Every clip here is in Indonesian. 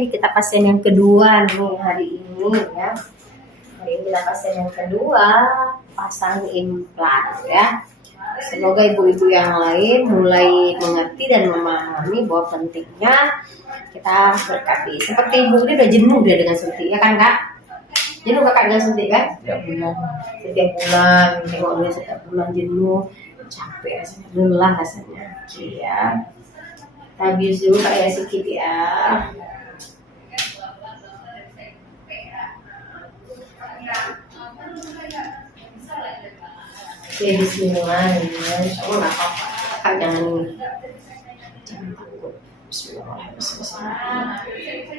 ini kita pasien yang kedua nih hari ini ya. Hari ini kita pasien yang kedua pasang implan ya. Semoga ibu-ibu yang lain mulai mengerti dan memahami bahwa pentingnya kita ber-KB. Seperti ibu ini udah jenuh dia dengan suntik ya kan kak? Jenuh kakak dengan suntik kan? Setiap bulan, tengoknya setiap bulan jenuh, capek rasanya, lelah rasanya. Iya. Habis dulu kayak sedikit ya. Oke, bismillah ya. Insyaallah enggak apa-apa. Kak jangan takut. Bismillahirrahmanirrahim.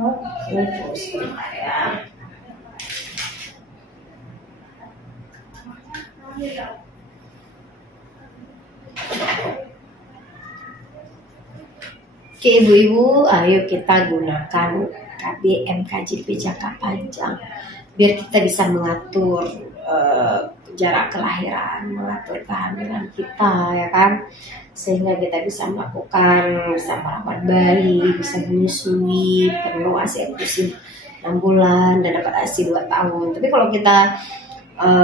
Oke, terus ya. Oke ibu-ibu, ayo kita gunakan KB MKJP jangka panjang biar kita bisa mengatur jarak kelahiran, mengatur kehamilan kita ya kan, sehingga kita bisa melakukan, bisa merawat bayi, bisa menyusui, perlu ASI inklusif 6 bulan dan dapat ASI 2 tahun. Tapi kalau kita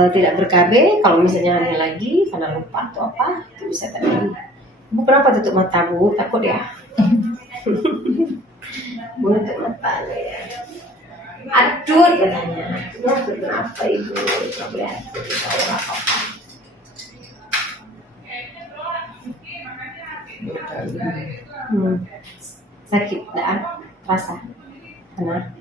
tidak ber-KB, kalau misalnya hamil lagi karena lupa atau apa, itu bisa terjadi. Bu kenapa tutup mata bu? Takut ya? Bu tutup mata ya. Aduh katanya. Kenapa ibu? Tidak boleh aduh. Tidak apa-apa. Sakit dah, rasa. Karena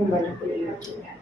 banyak kuliah juga.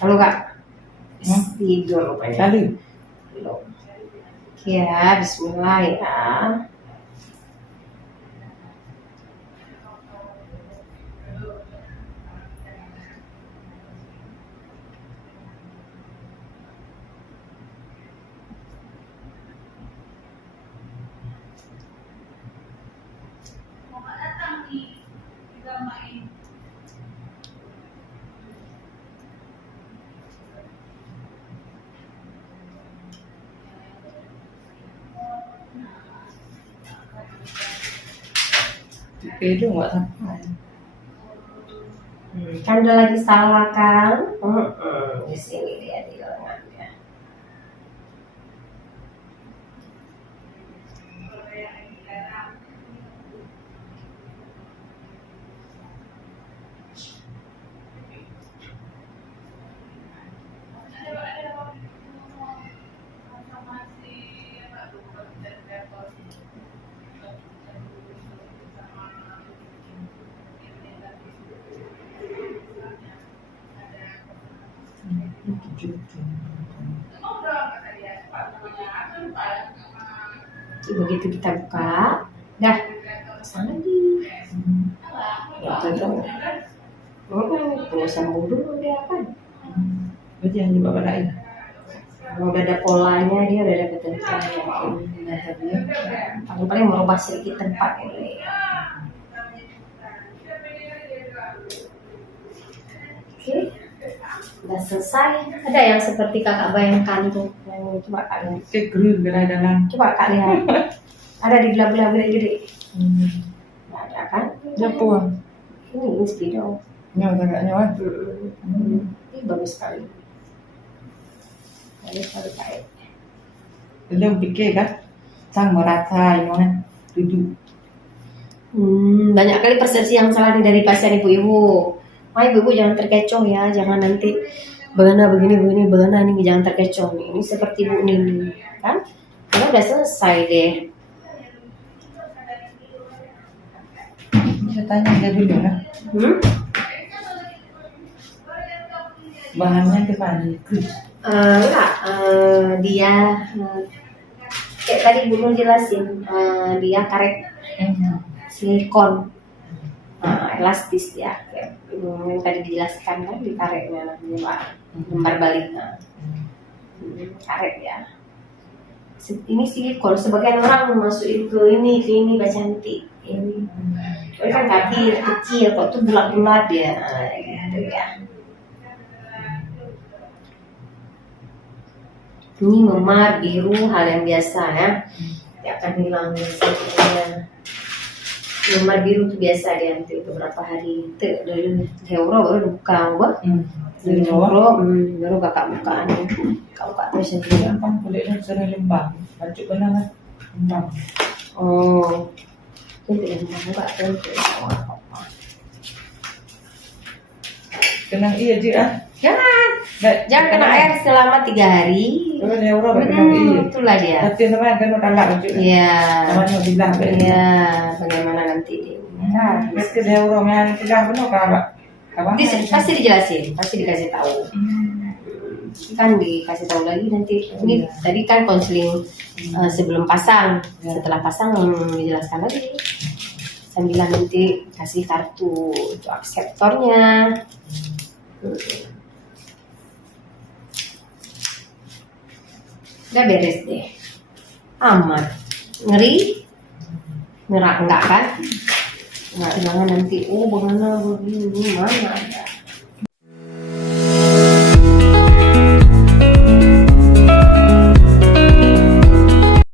Halo kak, tidur rupanya. Belum. Ya, bismillah ya. Itu nggak sampai. Kan udah lagi salah kan? Di sini dia di lengannya. Begitu kita buka, dah pasang lagi. Ya cocok. Punya sambung dulu dia kan. Berarti hanya bapak lain. Udah ada polanya, dia udah ada ketentuan. tadi ya. Paling-paling merubah sedikit tempat ini. Oke, udah selesai. Ada yang seperti kakak bayangkan tuh, yang coba kak lihat. Kayak gerun gerai dalam. Coba kak lihat. Ada di belah-belah gede. Nggak ada kan? Ya puan. Ini speedo. Nyawa agaknya wah. Ini bagus sekali. Bagus sekali kak. Belum pikir kan? Sang merata ini kan duduk. Banyak kali persepsi yang salah nih dari pasien ibu-ibu. Ibu-ibu jangan terkecoh ya, jangan nanti begini, nih jangan terkecoh nih. Ini seperti Bu Nini, kan? Karena udah selesai deh. Saya tanya dia dulu lah. Bahannya ke mana? Enggak, dia kayak tadi Bu Nur jelasin, dia karet silikon, elastis ya, kayak yang tadi dijelaskan kan di karetnya namanya Pak, lembar baliknya, karet ya. Ini silikon, sebagian orang masukin ke ini Mbak Cantik, ini, kan kaki kecil kok tuh bulat-bulat ya, gitu ya. Ini memar biru hal yang biasa ya, tidak akan hilang biasanya. Memar biru itu biasa dia nanti beberapa hari. Itu dari euro baru buka, dari euro baru kakak buka nih. Kalau kak tuh sendiri. Gampang kulitnya sering lembab. Baju benang kan lembab. Oh, itu lembab enggak tuh. Kenang iya je ah. Jangan kena air selama 3 hari. Euro kenang iya. Itulah dia. Tapi namanya kena talak baju. Iya. Namanya bilang. Iya, bagaimana nanti dia. Nah, meski euro yang tidak benar kalau Pasti dijelasin, pasti dikasih tahu. Kan dikasih tahu lagi nanti. Ini tadi kan konseling sebelum pasang, setelah pasang dijelaskan lagi. Sambil nanti kasih kartu untuk akseptornya. Udah beres deh, aman. Ngeri? Ngerak enggak kan? Nggak, jangan nanti bagaimana begini mana ada.